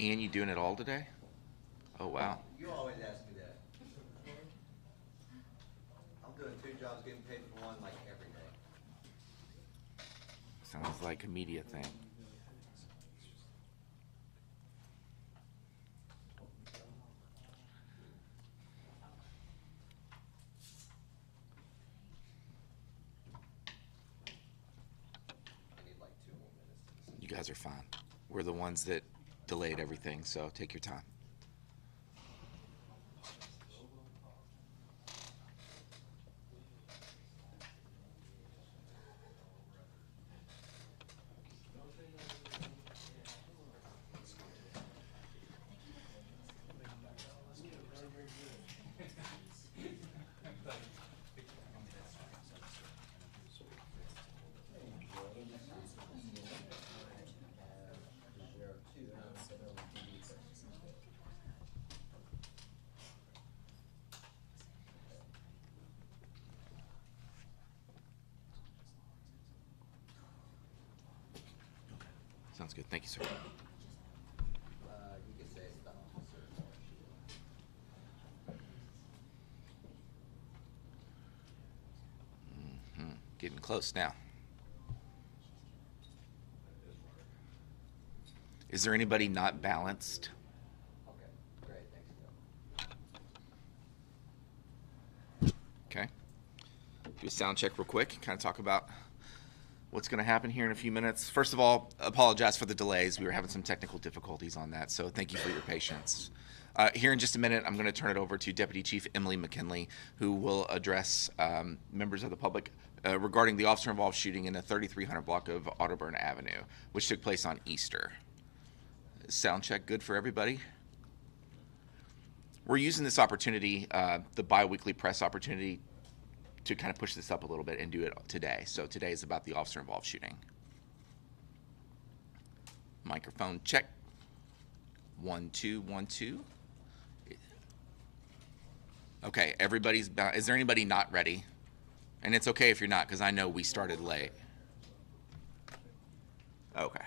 And you doing it all today? Oh, wow. You always ask me that. I'm doing two jobs, getting paid for one like every day. Sounds like a media thing. I need like 2 more minutes to listen. You guys are fine. We're the ones that delayed everything, so take your time. Sounds good. Thank you, sir. You can say it's the officer. Getting close now. Is there anybody not balanced? Okay, great, thanks, Joe. Okay. Do a sound check real quick. Kind of talk about what's going to happen here in a few minutes. First of all, apologize for the delays. We were having some technical difficulties on that, so thank you for your patience. Here in just a minute, I'm going to turn it over to Deputy Chief Emily McKinley, who will address members of the public regarding the officer-involved shooting in the 3300 block of Otterburn Avenue, which took place on Easter. Sound check good for everybody? We're using this opportunity, the bi-weekly press opportunity, to kind of push this up a little bit and do it today. So today is about the officer-involved shooting. Microphone check. 1 2 1 2. Okay, everybody's bound. Is there anybody not ready? And it's okay if you're not, because I know we started late. Okay.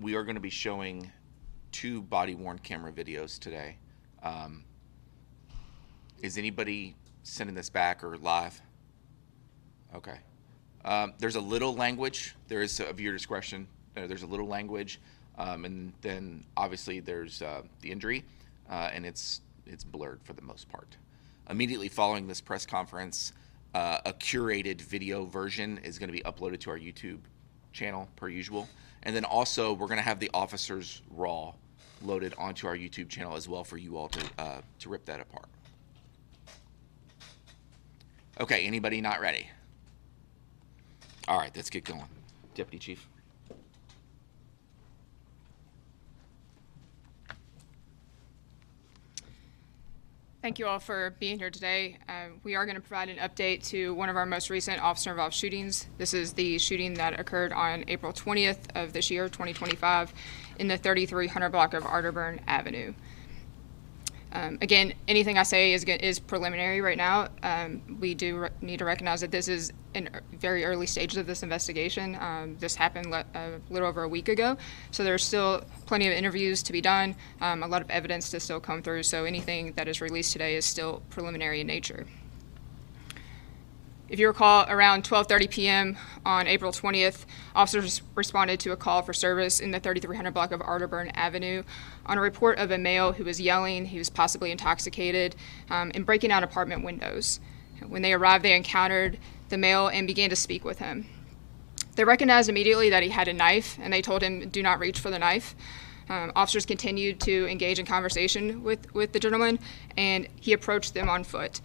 We are going to be showing 2 body-worn camera videos today. Is anybody sending this back or live? Okay. There's a little language. There is of your discretion. There's a little language, and then obviously there's the injury, and it's blurred for the most part. Immediately following this press conference, a curated video version is going to be uploaded to our YouTube channel per usual. And then also we're going to have the officers raw loaded onto our YouTube channel as well for you all to rip that apart. Okay, anybody not ready? All right, let's get going. Deputy Chief. Thank you all for being here today. We are going to provide an update to one of our most recent officer-involved shootings. This is the shooting that occurred on April 20th of this year, 2025, in the 3300 block of Otterburn Avenue. Again, anything I say is preliminary right now. We do need to recognize that this is in very early stages of this investigation. This happened a little over a week ago, so there's still plenty of interviews to be done, a lot of evidence to still come through, so anything that is released today is still preliminary in nature. If you recall, around 12:30 p.m. on April 20th, officers responded to a call for service in the 3300 block of Otterburn Avenue on a report of a male who was yelling, he was possibly intoxicated, and breaking out apartment windows. When they arrived, they encountered the male and began to speak with him. They recognized immediately that he had a knife, and they told him, "Do not reach for the knife." Officers continued to engage in conversation with the gentleman, and he approached them on foot.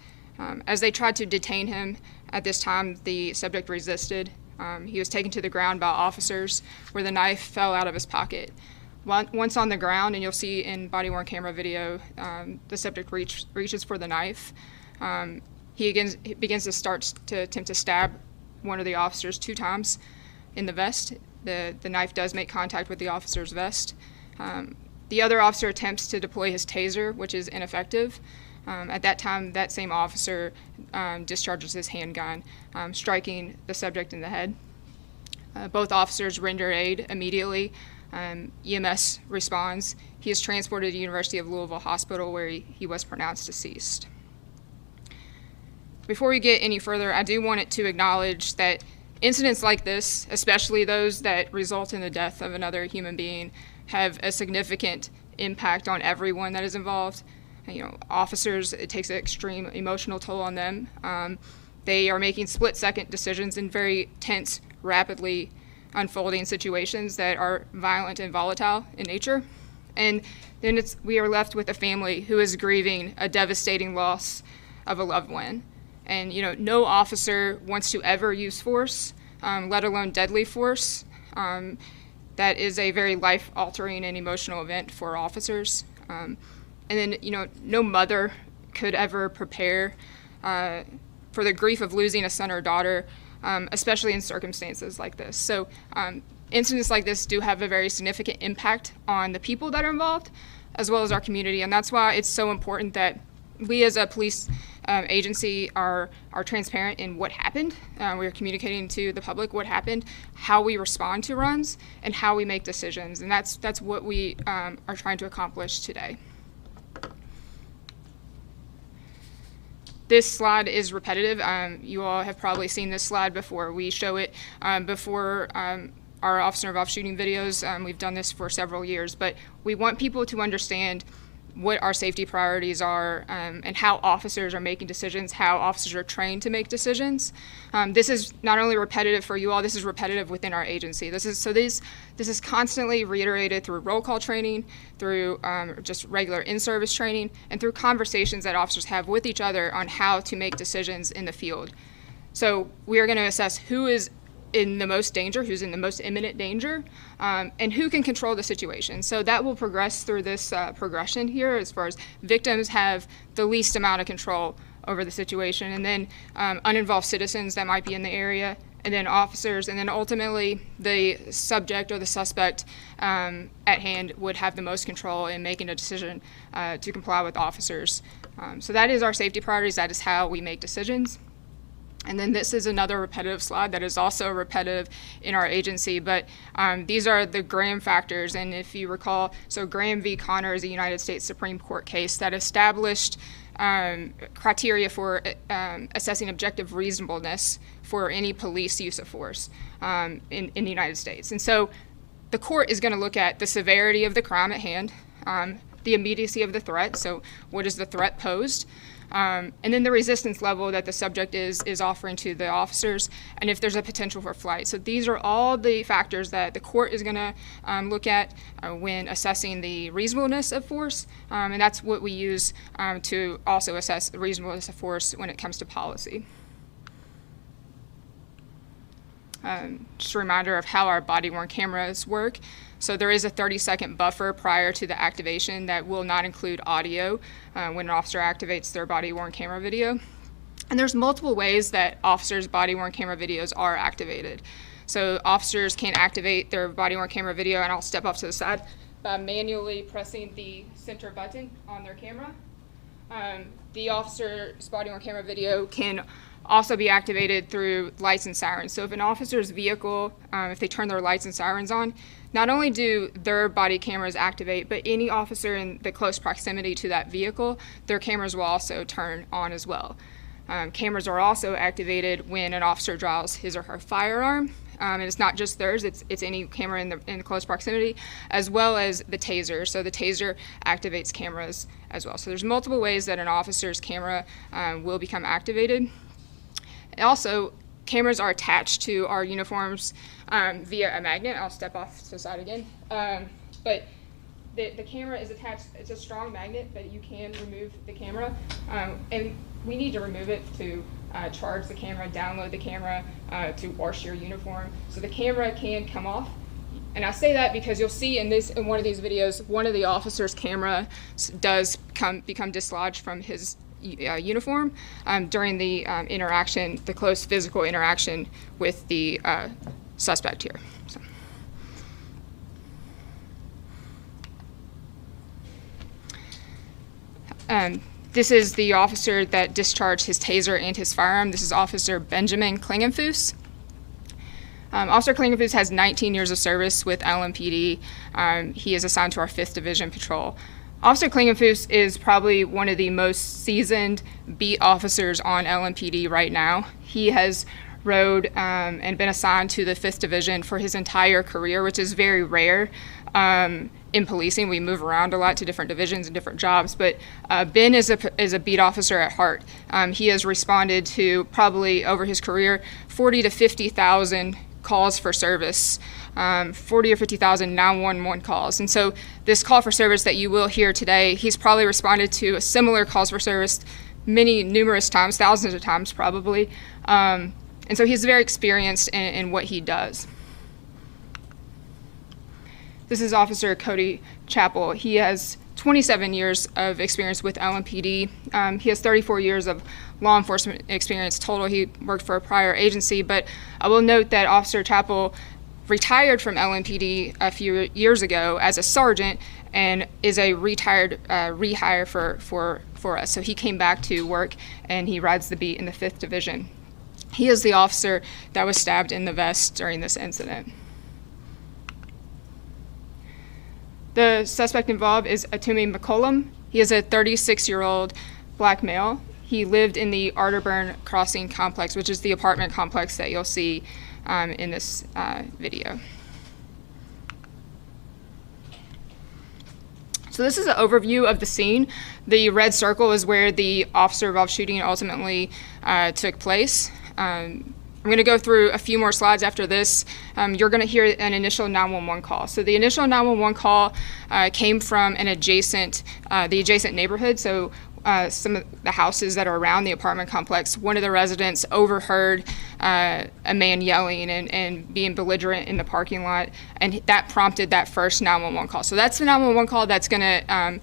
As they tried to detain him, at this time, the subject resisted. He was taken to the ground by officers where the knife fell out of his pocket. Once on the ground, and you'll see in body-worn camera video, the subject reaches for the knife. He begins to attempt to stab one of the officers 2 times in the vest. The knife does make contact with the officer's vest. The other officer attempts to deploy his taser, which is ineffective. At that time, that same officer discharges his handgun, striking the subject in the head. Both officers render aid immediately. EMS responds. He is transported to University of Louisville Hospital where he was pronounced deceased. Before we get any further, I do want to acknowledge that incidents like this, especially those that result in the death of another human being, have a significant impact on everyone that is involved. Officers, it takes an extreme emotional toll on them. They are making split-second decisions in very tense, rapidly unfolding situations that are violent and volatile in nature. And then we are left with a family who is grieving a devastating loss of a loved one. And no officer wants to ever use force, let alone deadly force. That is a very life-altering and emotional event for officers. And then, no mother could ever prepare for the grief of losing a son or daughter, especially in circumstances like this. So incidents like this do have a very significant impact on the people that are involved, as well as our community. And that's why it's so important that we as a police agency are transparent in what happened. We are communicating to the public what happened, how we respond to runs, and how we make decisions. And that's what we are trying to accomplish today. This slide is repetitive. You all have probably seen this slide before. We show it before our officer-involved shooting videos. We've done this for several years, but we want people to understand what our safety priorities are and how officers are making decisions, how officers are trained to make decisions. This is not only repetitive for you all, this is repetitive within our agency. This is constantly reiterated through roll call training, through just regular in-service training, and through conversations that officers have with each other on how to make decisions in the field. So we are going to assess who is in the most danger, who's in the most imminent danger, and who can control the situation. So that will progress through this progression here as far as victims have the least amount of control over the situation, and then uninvolved citizens that might be in the area, and then officers, and then ultimately the subject or the suspect at hand would have the most control in making a decision to comply with officers. So that is our safety priorities. That is how we make decisions. And then this is another repetitive slide that is also repetitive in our agency, but these are the Graham factors. And if you recall, so Graham v. Connor is a United States Supreme Court case that established criteria for assessing objective reasonableness for any police use of force in the United States. And so the court is going to look at the severity of the crime at hand, the immediacy of the threat, so what is the threat posed, and then the resistance level that the subject is offering to the officers, and if there's a potential for flight. So these are all the factors that the court is going to look at when assessing the reasonableness of force, and that's what we use to also assess the reasonableness of force when it comes to policy. Just a reminder of how our body-worn cameras work. So there is a 30-second buffer prior to the activation that will not include audio when an officer activates their body-worn camera video. And there's multiple ways that officers' body-worn camera videos are activated. So officers can activate their body-worn camera video, and I'll step off to the side, by manually pressing the center button on their camera. The officer's body-worn camera video can also be activated through lights and sirens. So if an officer's vehicle, if they turn their lights and sirens on, not only do their body cameras activate, but any officer in the close proximity to that vehicle, their cameras will also turn on as well. Cameras are also activated when an officer draws his or her firearm, and it's not just theirs, it's any camera in the close proximity, as well as the taser. So the taser activates cameras as well. So there's multiple ways that an officer's camera will become activated. Also, cameras are attached to our uniforms via a magnet. I'll step off to the side again. But the camera is attached. It's a strong magnet, but you can remove the camera. And we need to remove it to charge the camera, download the camera, to wash your uniform. So the camera can come off. And I say that because you'll see in one of these videos, one of the officer's camera does become dislodged from his uniform during the interaction, the close physical interaction with the suspect here. So. This is the officer that discharged his taser and his firearm. This is Officer Benjamin Klingenfuss. Officer Klingenfuss has 19 years of service with LMPD. He is assigned to our 5th Division Patrol. Officer Klingenfuss is probably one of the most seasoned beat officers on LMPD right now. He has rode and been assigned to the 5th Division for his entire career, which is very rare. In policing, we move around a lot to different divisions and different jobs, but Ben is a beat officer at heart. He has responded to probably over his career 40 to 50,000 calls for service, 40 or 50,000 911 calls. And so this call for service that you will hear today, he's probably responded to a similar calls for service numerous times, thousands of times probably. And so he's very experienced in what he does. This is Officer Cody Chappell. He has 27 years of experience with LMPD. He has 34 years of law enforcement experience total. He worked for a prior agency, but I will note that Officer Chappell retired from LMPD a few years ago as a sergeant and is a retired rehire for us. So he came back to work and he rides the beat in the 5th Division. He is the officer that was stabbed in the vest during this incident. The suspect involved is Atumi McCollum. He is a 36-year-old black male. He lived in the Arterburn Crossing complex, which is the apartment complex that you'll see in this video. So this is an overview of the scene. The red circle is where the officer-involved shooting ultimately took place. I'm going to go through a few more slides after this. You're going to hear an initial 911 call. So the initial 911 call came from the adjacent neighborhood. So some of the houses that are around the apartment complex, one of the residents overheard a man yelling and being belligerent in the parking lot, and that prompted that first 911 call. So that's the 911 call that's going to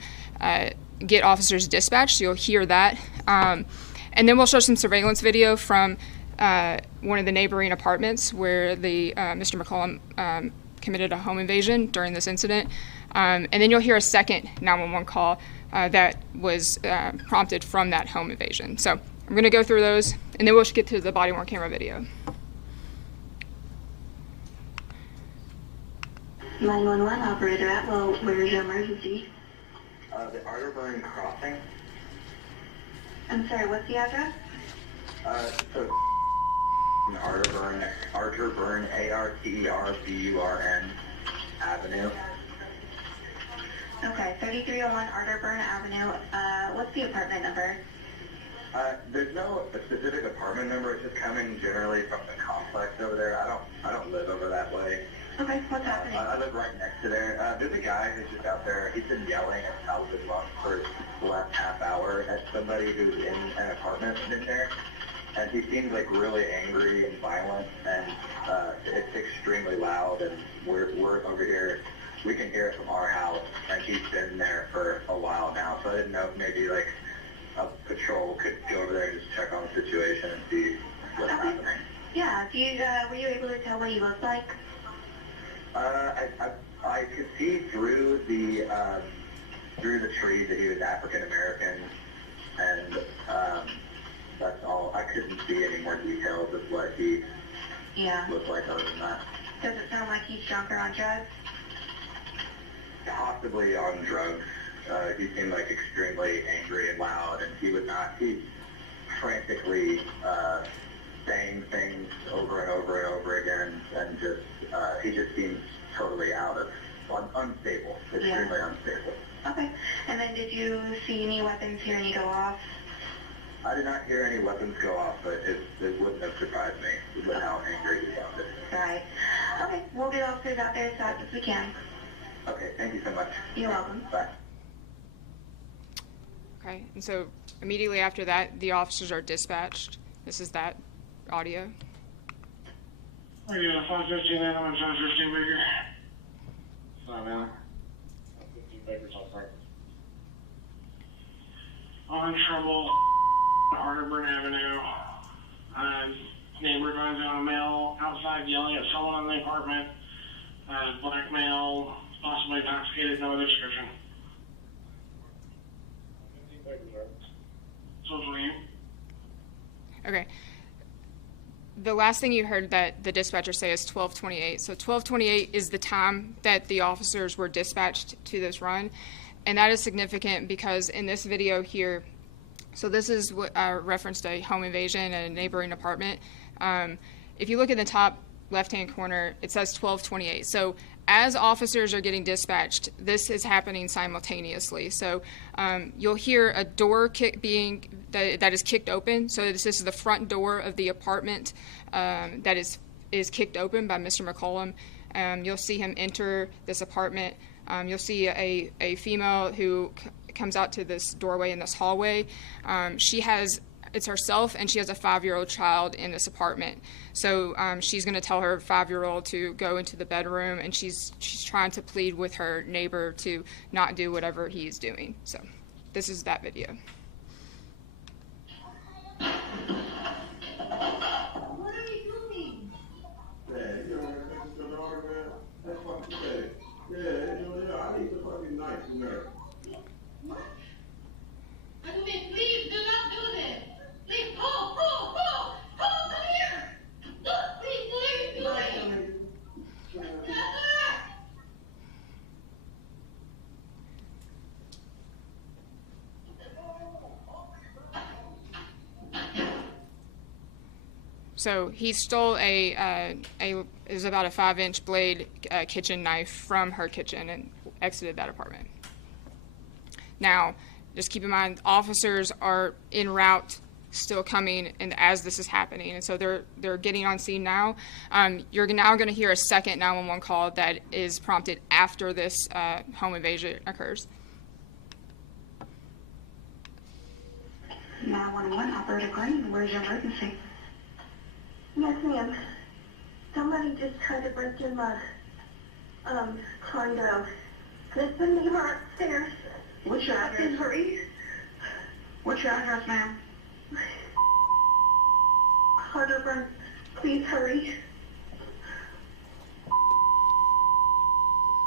get officers dispatched. So you'll hear that. And then we'll show some surveillance video from one of the neighboring apartments where the Mr. McCollum committed a home invasion during this incident. And then you'll hear a second 911 call that was prompted from that home invasion. So I'm going to go through those, and then we'll get to the body-worn camera video. 911 operator Atwell, where is your emergency? The Arterburn Crossing. I'm sorry, what's the address? So Arterburn, Arterburn Avenue. Okay, 3301 Arterburn Avenue. What's the apartment number? There's no specific apartment number. It's just coming generally from the complex over there. I don't live over that way. Okay, what's happening? I live right next to there. There's a guy who's just out there. He's been yelling at top of his lungs for the last half hour at somebody who's in an apartment in there. And he seems like really angry and violent, and it's extremely loud, and we're over here. We can hear it from our house, and he's been there for a while now, so I didn't know if maybe like a patrol could go over there and just check on the situation and see what's happening. Yeah, were you able to tell what he looked like? I could see through the trees that he was African American, and that's all. I couldn't see any more details of what he looked like other than that. Does it sound like he's drunk or on drugs? Possibly on drugs. He seemed like extremely angry and loud, and he's frantically saying things over and over and over again, and he just seems totally unstable, extremely unstable. Okay, and then did you see any weapons hear any go off? I did not hear any weapons go off, but it wouldn't have surprised me with how angry he sounded. Right. Okay, we'll get officers out there as fast as we can. Okay, thank you so much. You're welcome. Bye. Okay, and so immediately after that, the officers are dispatched. This is that audio. Are you 515 Adam and 515 Baker? Sorry, man. 15 Baker's on Franklin. On Trumbull, Arterburn Avenue. Neighbor drives out a male outside yelling at someone in the apartment. Black male, possibly intoxicated, no other description. 15 Baker's right. Okay. The last thing you heard that the dispatcher say is 12:28. So 12:28 is the time that the officers were dispatched to this run. And that is significant because in this video here, so this is what referenced a home invasion at a neighboring apartment. If you look in the top left-hand corner, it says 12:28. So as officers are getting dispatched, this is happening simultaneously. So you'll hear a door that is kicked open. So this is the front door of the apartment that is kicked open by Mr. McCollum. You'll see him enter this apartment. You'll see a female who comes out to this doorway in this hallway. It's herself, and she has a 5-year-old child in this apartment. So she's going to tell her 5-year-old to go into the bedroom, and she's trying to plead with her neighbor to not do whatever he's doing. So this is that video. What are you doing? Yeah, you know, that's the daughter, man. That's fucking sad. Yeah, you know, I need the fucking knife from there. What? I mean, please do not do this. Please, Paul, come here. Please do it. So he stole it was about a 5-inch blade kitchen knife from her kitchen and exited that apartment. Now, just keep in mind, officers are en route, still coming, and as this is happening, and so they're getting on scene now. You're now going to hear a second 911 call that is prompted after this home invasion occurs. 911, operator Green, where's your emergency? Yes, ma'am. Somebody just tried to break in my condo. There's been neighbor upstairs. What's your address? Hurry. What's your address, ma'am? Harderburn, please hurry.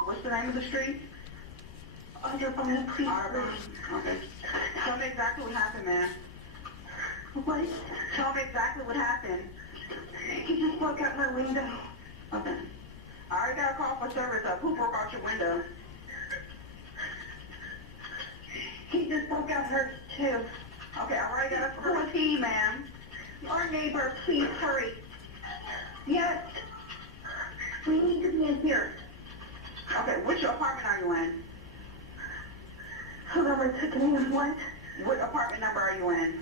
What's the name of the street? Harderburn, please Arbor. hurry. Okay. Tell me exactly what happened, ma'am. What? Tell me exactly what happened. He just broke out my window. Okay. I already got a call for service up. Who broke out your window? He just broke out hers too. Okay, I already got a Who is he, ma'am? Our neighbor, please hurry. Yes. We need to be in here. Okay, which apartment are you in? Whoever took me in what? What apartment number are you in?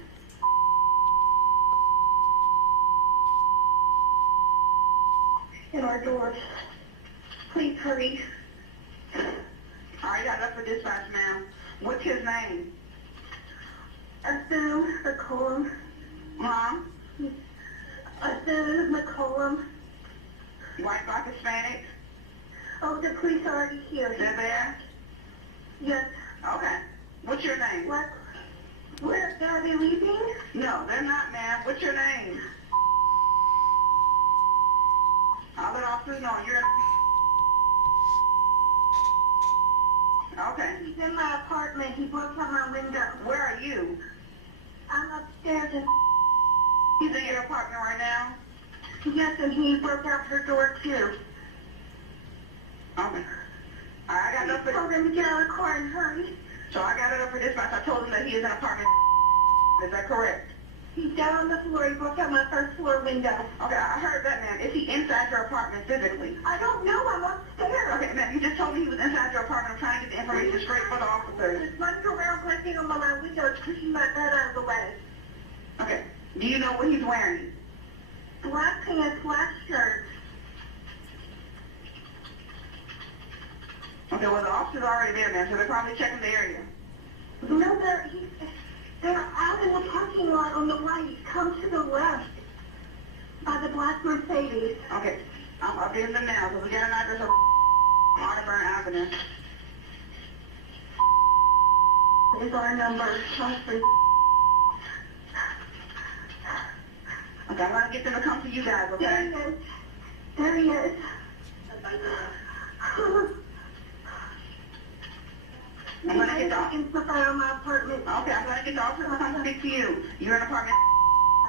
In our doors. Please hurry. I already got up for dispatch, ma'am. What's his name? Assume McCollum. Mom? Assume McCollum. White, black, Hispanic? Oh, the police are already here. They're there? Yes. Okay. What's your name? What? Where are they leaving? No, they're not, ma'am. What's your name? I'll let officers know you're... Okay. He's in my apartment. He broke out my window. Where are you? I'm upstairs and He's in your apartment right now? yes, and he broke out her door too. Okay. I got it up Told for... him to get out of the car and hurry. So I got it up for dispatch. I told him that he is in apartment... Is that correct? He's down on the floor. He broke out my first floor window. Okay, I heard that, ma'am. Is he inside your apartment physically? I don't know. I'm upstairs. Okay, ma'am, you just told me he was inside your apartment. I'm trying to get the information straight for the officers. He's running around breaking on my window, pushing my bed out of the way. Okay. Do you know what he's wearing? Black pants, black shirt. Okay, well, the officer's already there, ma'am, so they're probably checking the area. No, they're out in the parking lot on the right. Come to the left by the black Mercedes. Okay, I'm updating them now, so we got an address of Arterburn Avenue. Is our number. Okay, I'm gonna get them to come to you guys, There okay? he is. There he is. I'm gonna get the... Inside my apartment. Okay, I'm gonna get the officer to come speak to you. You're in apartment...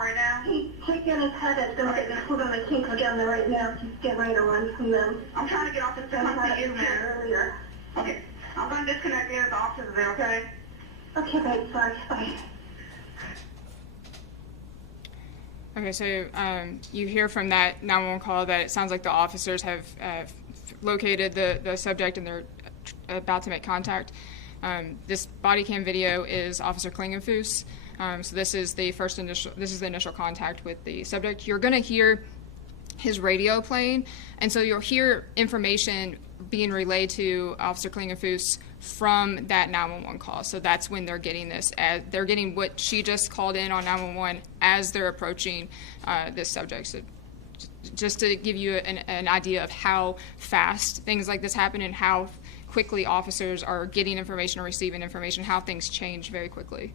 right now? He's shaking his head at them right now. Hold on, I can't go down there right now. He's getting ready to run from them. I'm trying to get off the phone to you, man. Earlier. Okay. I'm going to disconnect you. The officers there, okay? Okay, babe, sorry, bye. Okay, so you hear from that 911 call that it sounds like the officers have located the subject and they're about to make contact. This body cam video is Officer Klingenfuss. So this is the initial contact with the subject. You're going to hear his radio playing, and so you'll hear information being relayed to Officer Klingenfuss from that 911 call. So that's when they're getting this. They're getting what she just called in on 911 as they're approaching this subject. So just to give you an idea of how fast things like this happen and how quickly officers are getting information or receiving information, how things change very quickly.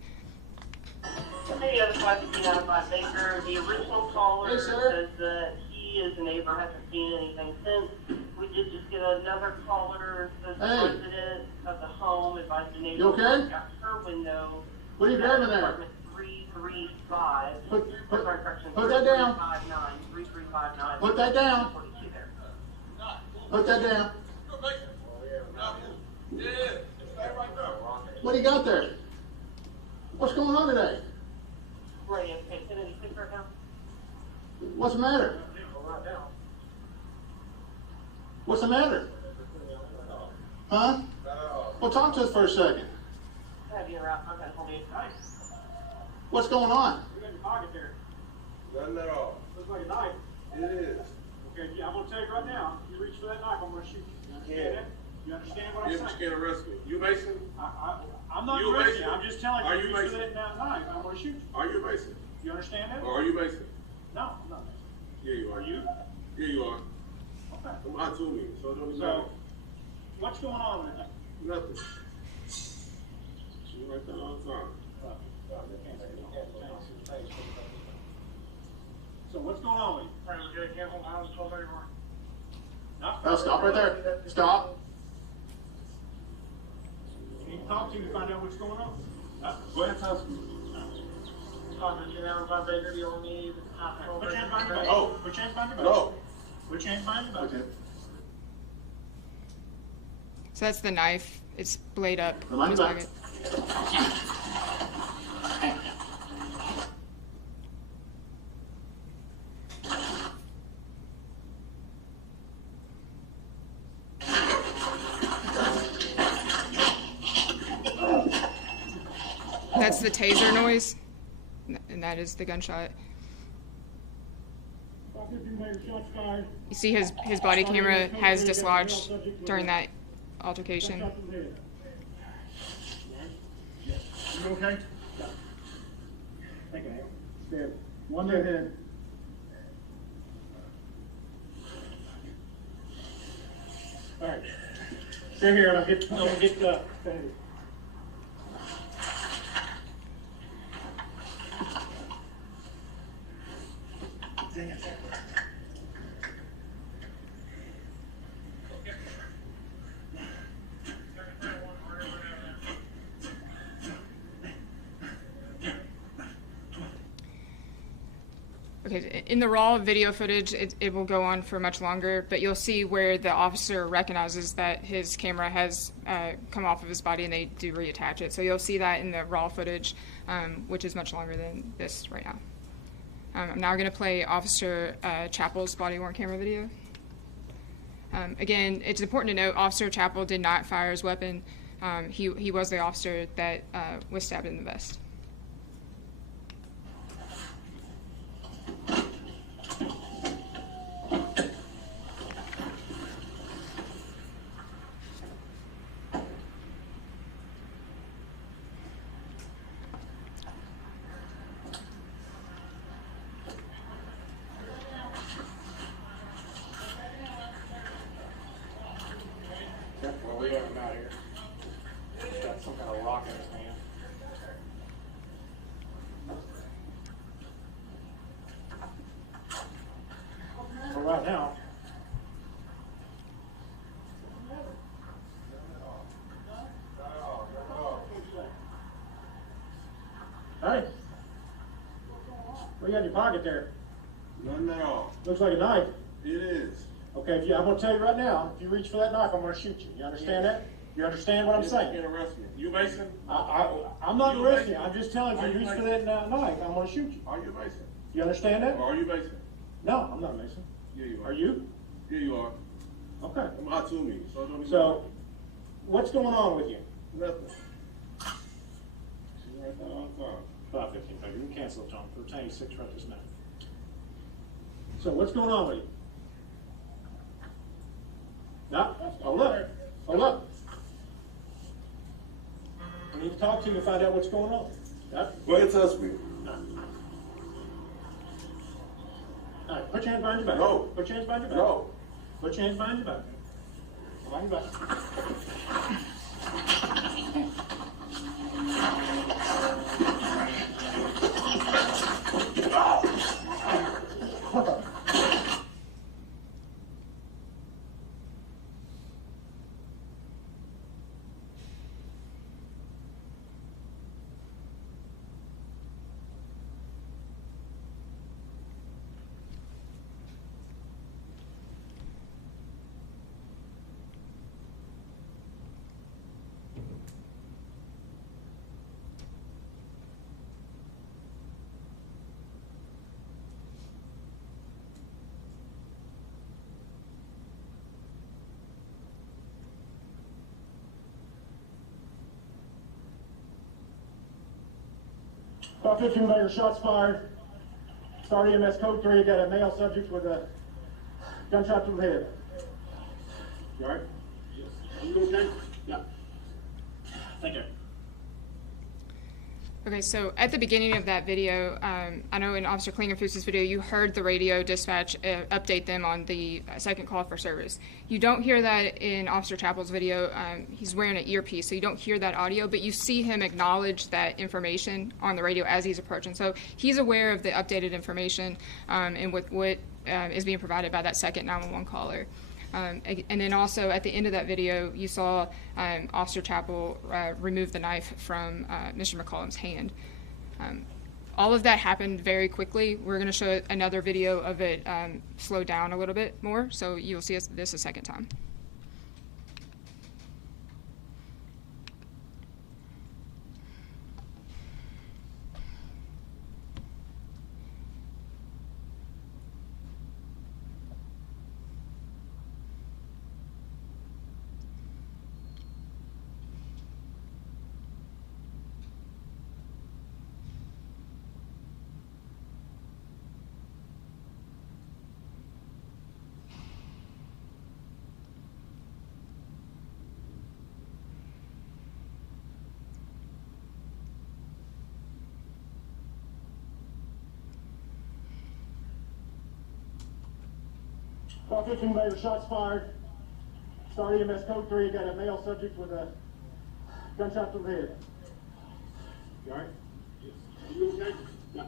Hey, other 559 Baker. The original caller says that he as a neighbor hasn't seen anything since. We did just get another caller that the resident of the home advised the neighbor out her window. What are you grabbing there? Apartment 335. Put Put that down. 3359. Put that down. 42 there. Put that down. What do you got there? What's going on today? Right, okay, send any picture right now? What's the matter? What's the matter? Huh? Well, talk to us for a second. Have you around? I'm going to hold you tight. What's going on? You got your pocket there. Nothing at all. Looks like a knife. It is. Okay, yeah, I'm gonna tell you right now, you reach for that knife, I'm gonna shoot you. You understand that? You understand what I'm You saying? can't arrest me. You Mason? I'm not You arresting you, Mason? I'm just telling Are you, you reach for Mason? that knife, I'm gonna shoot you. Are you Mason? You understand that? Or are you Mason? No, I'm not. Yeah, you are. Are you? Yeah, you are. Okay. I'm Atumi, so it don't even matter. So, what's going on with that? Nothing. She right there all the time. So what's going on with you? Oh, stop right there. Stop. You need to talk to me to find out what's going on. Go ahead, tell us. Put your hands behind your back. Oh. Put your hands behind your back. No. Put your hands behind your back. Okay. So that's the knife. It's blade up. Remind in me his back. pocket. That's the taser noise, and that is the gunshot. You see his body camera has dislodged during that altercation. You okay? Take a hand. Stand. One to head. All right. Stay here. I'll get Dang it. Okay, in the raw video footage, it will go on for much longer, but you'll see where the officer recognizes that his camera has come off of his body and they do reattach it. So you'll see that in the raw footage, which is much longer than this right now. I'm now going to play Officer Chappell's body-worn camera video. Again, it's important to note Officer Chappell did not fire his weapon. He was the officer that was stabbed in the vest. Well, we have him out here. He's got some kind of rock in his hand. What do you got in your pocket there? Nothing at all. Looks like a knife. It is. Okay, I'm gonna tell you right now, if you reach for that knife, I'm gonna shoot you. You understand that? You understand what I'm You saying? can't arrest me. You Mason? I'm not You arresting you, Mason? I'm just telling you, Are if you you reach for Mason? that knife, I'm gonna shoot you. Are you Mason? You understand that? Or are you Mason? No, I'm not a Mason. Yeah, you are. Are you? Yeah, you are. Okay. I'm hot to me, so don't even. So, what's going on with you? Nothing. See right there on the car. 5:15, baby. You can cancel it, Tom. For retaining 6 right this minute. So what's going on with you? No? Oh, look. Oh, look. I need to talk to you and find out what's going on. No? Go ahead and touch me. No. All right, put your hands behind your back. No. Put your hands behind your back. No. Put your hands behind your back. Behind your back. About 15 later, shots fired. Start EMS code 3, got a male subject with a gunshot to the head. You alright? Yes. Are you okay? Yeah. Thank you. Okay, so at the beginning of that video, I know in Officer Klingerfuss's video, you heard the radio dispatch update them on the second call for service. You don't hear that in Officer Chappell's video. He's wearing an earpiece, so you don't hear that audio, but you see him acknowledge that information on the radio as he's approaching. So he's aware of the updated information and what is being provided by that second 911 caller. And then also at the end of that video, you saw Officer Chappell remove the knife from Mr. McCollum's hand. All of that happened very quickly. We're going to show another video of it slowed down a little bit more, so you'll see this a second time. About 15 later, shots fired. Start EMS code 3, got a male subject with a gunshot to the head. You alright? Yes. Are you okay? Yeah.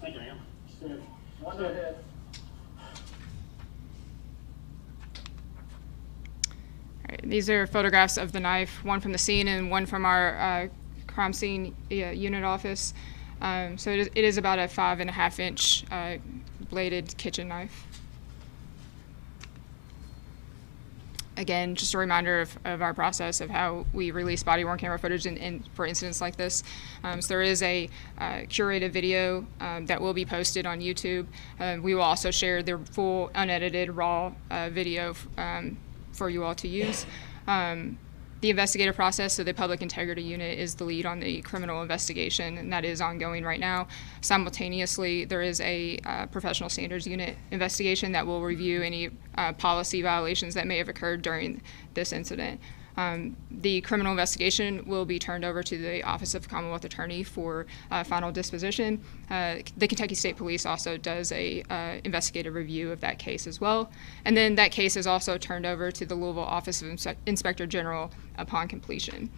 Thank you, ma'am. Stand. One ahead. All right, these are photographs of the knife, one from the scene and one from our crime scene unit office. So it is about a 5.5 inch bladed kitchen knife. Again, just a reminder of our process of how we release body-worn camera footage for incidents like this. So there is a curated video that will be posted on YouTube. We will also share the full unedited raw video for you all to use. The investigative process, so the public integrity unit is the lead on the criminal investigation, and that is ongoing right now. Simultaneously, there is a professional standards unit investigation that will review any policy violations that may have occurred during this incident. The criminal investigation will be turned over to the Office of Commonwealth Attorney for final disposition. The Kentucky State Police also does a investigative review of that case as well. And then that case is also turned over to the Louisville Office of Inspector General upon completion.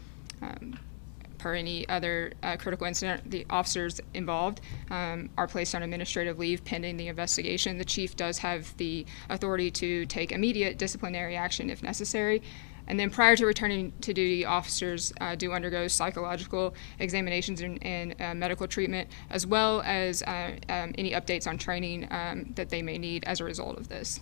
Per any other critical incident, the officers involved are placed on administrative leave pending the investigation. The chief does have the authority to take immediate disciplinary action if necessary. And then prior to returning to duty, officers do undergo psychological examinations and medical treatment, as well as any updates on training that they may need as a result of this.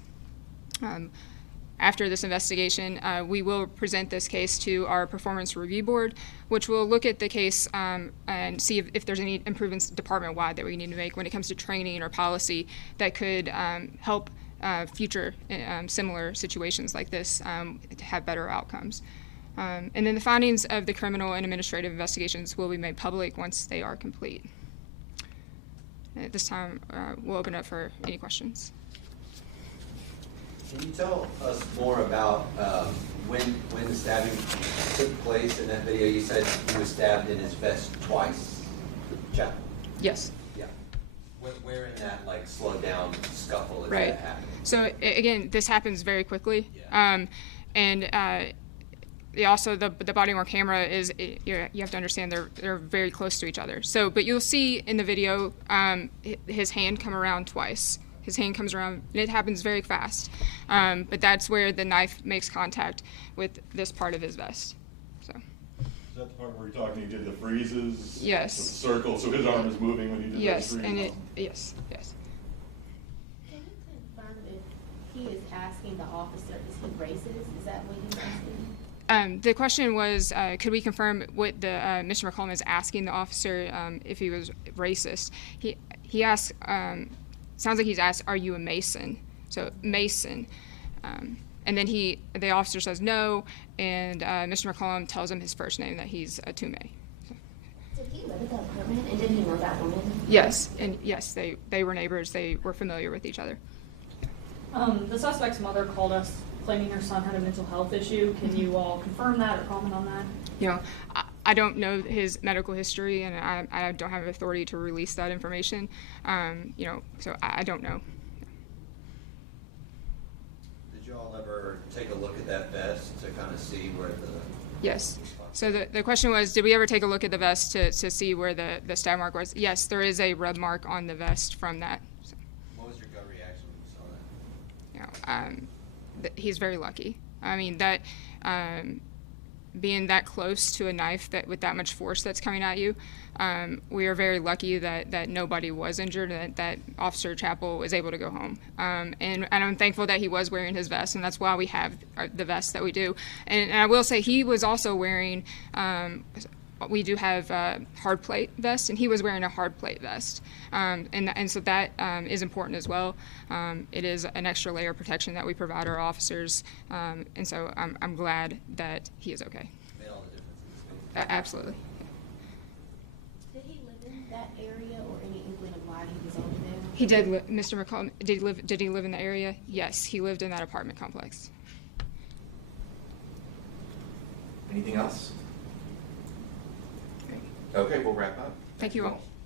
After this investigation, we will present this case to our performance review board, which will look at the case and see if there's any improvements department-wide that we need to make when it comes to training or policy that could help future similar situations like this to have better outcomes. And then the findings of the criminal and administrative investigations will be made public once they are complete. And at this time, we'll open up for any questions. Can you tell us more about when the stabbing took place in that video? You said he was stabbed in his vest twice. Chapel. Yes. Yeah. Where in that like slowed down scuffle is Right. that happening? So again, this happens very quickly, Yeah. Also the body worn camera is you have to understand they're very close to each other. So, but you'll see in the video his hand come around twice. His hand comes around, and it happens very fast. But that's where the knife makes contact with this part of his vest. So. Is that the part where you're talking, he did the freezes? Yes. With the circle, so his arm is moving when he did Yes, those and freezes? yes. Can you confirm if he is asking the officer, is he racist? Is that what he's asking? The question was, could we confirm what the Mr. McCollum is asking the officer if he was racist? He asked, sounds like he's asked, "Are you a Mason?" So Mason, and then the officer says no, and Mr. McCollum tells him his first name, that he's a Tume. Did he live at that apartment, and did he know that woman? Yes, and yes, they were neighbors. They were familiar with each other. The suspect's mother called us claiming her son had a mental health issue. Can you all confirm that or comment on that? You know, I don't know his medical history, and I don't have authority to release that information. So I don't know. Did you all ever take a look at that vest to kind of see where the... Yes. So the question was, did we ever take a look at the vest to see where the stab mark was? Yes, there is a rub mark on the vest from that. So, What was your gut reaction when you saw that? He's very lucky. I mean, that being that close to a knife with that much force that's coming at you, we are very lucky that nobody was injured, and that Officer Chappell was able to go home. And I'm thankful that he was wearing his vest, and that's why we have the vest that we do. And I will say he was also wearing, we do have hard plate vests, and he was wearing a hard plate vest. And so that is important as well. It is an extra layer of protection that we provide our officers, and so I'm glad that he is okay. Made all the difference in this case. Absolutely. Did he live in that area, or any inkling of why he was over there? He did. Mr. McCollum, did he live in the area? Yes, he lived in that apartment complex. Anything else? Okay, we'll wrap up. Thank you all.